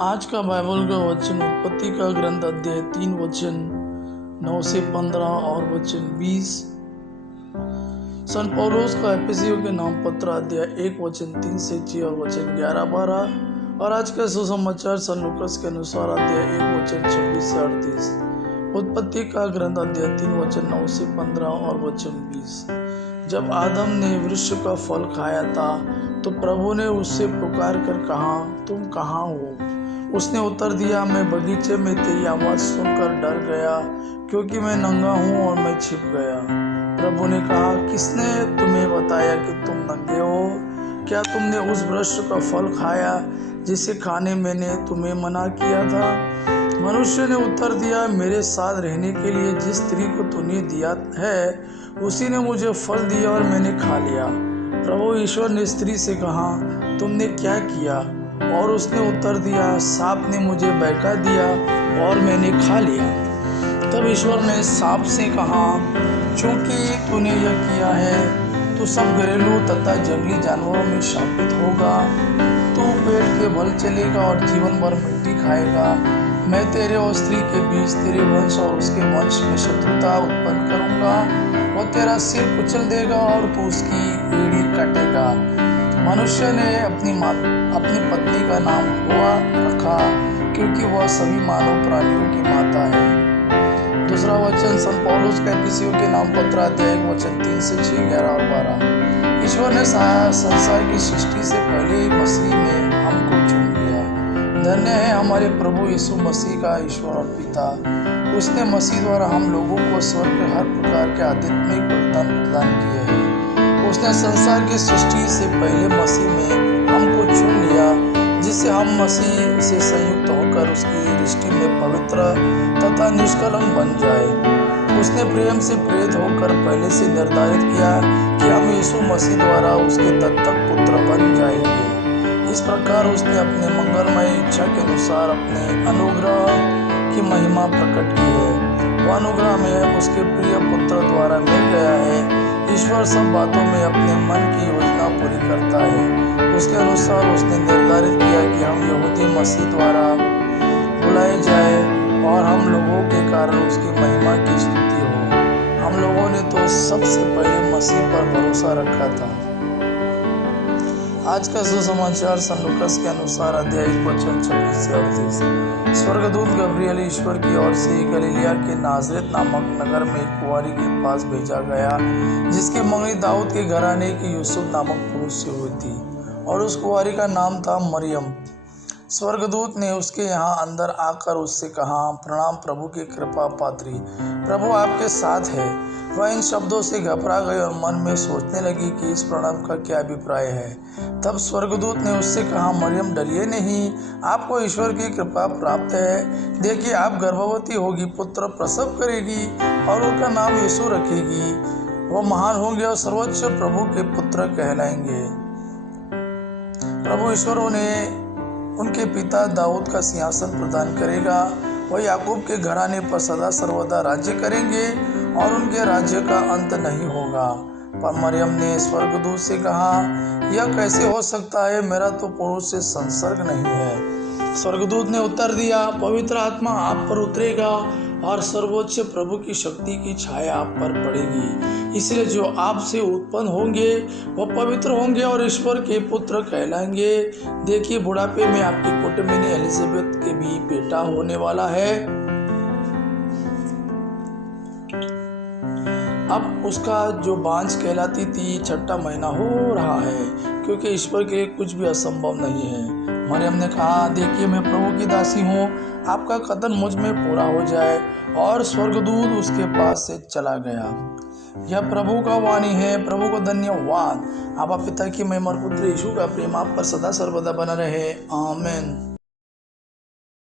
आज का बाइबल का वचन उत्पत्ति का ग्रंथ अध्याय 3 वचन 9 से 15 और वचन 20। सन पौलुस का एफिसियों के नाम पत्र अध्याय 1 वचन 3 से 6 और वचन 11-12। और आज का सुसमाचार सन लूकास के अनुसार अध्याय 1 वचन 26 से 38। उत्पत्ति का ग्रंथ अध्याय 3 वचन 9 से 15 और वचन 20। जब आदम ने वृक्ष का फल खाया था तो प्रभु ने उससे पुकार कर कहा, तुम कहाँ हो? उसने उत्तर दिया, मैं बगीचे में तेरी आवाज़ सुनकर डर गया, क्योंकि मैं नंगा हूँ और मैं छिप गया। प्रभु ने कहा, किसने तुम्हें बताया कि तुम नंगे हो? क्या तुमने उस वृक्ष का फल खाया जिसे खाने मैंने तुम्हें मना किया था? मनुष्य ने उत्तर दिया, मेरे साथ रहने के लिए जिस स्त्री को तूने दिया है उसी ने मुझे फल दिया और मैंने खा लिया। प्रभु ईश्वर ने स्त्री से कहा, तुमने क्या किया? और उसने उत्तर दिया, सांप ने मुझे बहका दिया और मैंने खा लिया। तब ईश्वर ने सांप से कहा, चूंकि तूने यह किया है तो सब घरेलू तथा जंगली जानवरों में शापित होगा। तू पेट के बल चलेगा और जीवन भर मिट्टी खाएगा। मैं तेरे और स्त्री के बीच तेरे वंश और उसके वंश में शत्रुता उत्पन्न करूंगा। वो तेरा सिर कुचल देगा और तू उसकी एड़ी काटेगा। मनुष्य ने अपनी पत्नी का नाम हव्वा रखा, क्योंकि वह सभी मानव प्राणियों की माता है। दूसरा वचन सन पौलुस के एफिसियों के नाम पत्र अध्याय 1 वचन 3 से 6, 11 और 12। ईश्वर ने संसार की सृष्टि से पहले ही मसीह में हमको चुन लिया। धन्य है हमारे प्रभु यीशु मसीह का ईश्वर और पिता। उसने मसीह द्वारा हम लोगों को स्वर्ग के हर प्रकार के आध्यात्मिक वरदान प्रदान किए हैं। उसने संसार की सृष्टि से पहले मसीह में हमको चुन लिया, जिससे हम मसीह से संयुक्त होकर उसकी दृष्टि में पवित्र तथा निष्कलंक बन जाए। उसने प्रेम से प्रेरित होकर पहले से निर्धारित किया कि हम यीशु मसीह द्वारा उसके दत्तक पुत्र बन जाएंगे। इस प्रकार उसने अपने मंगलमय इच्छा के अनुसार अपने अनुग्रह की महिमा प्रकट की है। वह अनुग्रह में उसके प्रिय पुत्र द्वारा मिल गया है। ईश्वर सब बातों में अपने मन की योजना पूरी करता है। उसके अनुसार उसने निर्धारित किया कि हम यहूदी मसीह द्वारा बुलाए जाए और हम लोगों के कारण उसकी महिमा की स्तुति हो। हम लोगों ने तो सबसे पहले मसीह पर भरोसा रखा था। आज का सुसमाचार सन लूकास के अनुसार अध्याय 1 वचन 26 से 38। स्वर्गदूत गब्रियल ईश्वर की ओर से गलीलिया के नाजरेत नामक नगर में एक कुंवारी के पास भेजा गया, जिसकी मंगनी दाऊद के घराने के यूसुफ नामक पुरुष से हुई थी, और उस कुंवारी का नाम था मरियम। स्वर्गदूत ने उसके यहाँ अंदर आकर उससे कहा, प्रणाम प्रभु की कृपा पात्री, प्रभु आपके साथ है। वह इन शब्दों से घबरा गई और मन में सोचने लगी कि इस प्रणाम का क्या अभिप्राय है। तब स्वर्गदूत ने उससे कहा, मरियम डरिए नहीं, आपको ईश्वर की कृपा प्राप्त है। देखिए, आप गर्भवती होगी, पुत्र प्रसव करेगी और उनका नाम यीशु रखेगी। वह महान होंगे और सर्वोच्च प्रभु के पुत्र कहलाएंगे। प्रभु ईश्वर उन्हें उनके पिता दाऊद का सिंहासन प्रदान करेगा। वह याकूब के घराने पर सदा सर्वदा राज्य करेंगे और उनके राज्य का अंत नहीं होगा। पर मरियम ने स्वर्गदूत से कहा, यह कैसे हो सकता है? मेरा तो पुरुष से संसर्ग नहीं है। स्वर्गदूत ने उत्तर दिया, पवित्र आत्मा आप पर उतरेगा और सर्वोच्च प्रभु की शक्ति की छाया आप पर पड़ेगी। इसलिए जो आपसे उत्पन्न होंगे वह पवित्र होंगे और ईश्वर के पुत्र कहलाएंगे। देखिए, बुढ़ापे में आपकी कुटुंबिनी एलिजाबेथ के भी बेटा होने वाला है। अब उसका जो बांझ कहलाती थी 6ठा महीना हो रहा है, क्योंकि ईश्वर के लिए कुछ भी असंभव नहीं है। मरियम ने कहा, देखिए, मैं प्रभु की दासी हूँ, आपका कथन मुझ में पूरा हो जाए। और स्वर्गदूत उसके पास से चला गया। यह प्रभु का वाणी है। प्रभु को धन्यवाद। आपा पिता की महिमा और पुत्र यीशु का प्रेम आप पर सदा सर्वदा बना रहे। आमीन।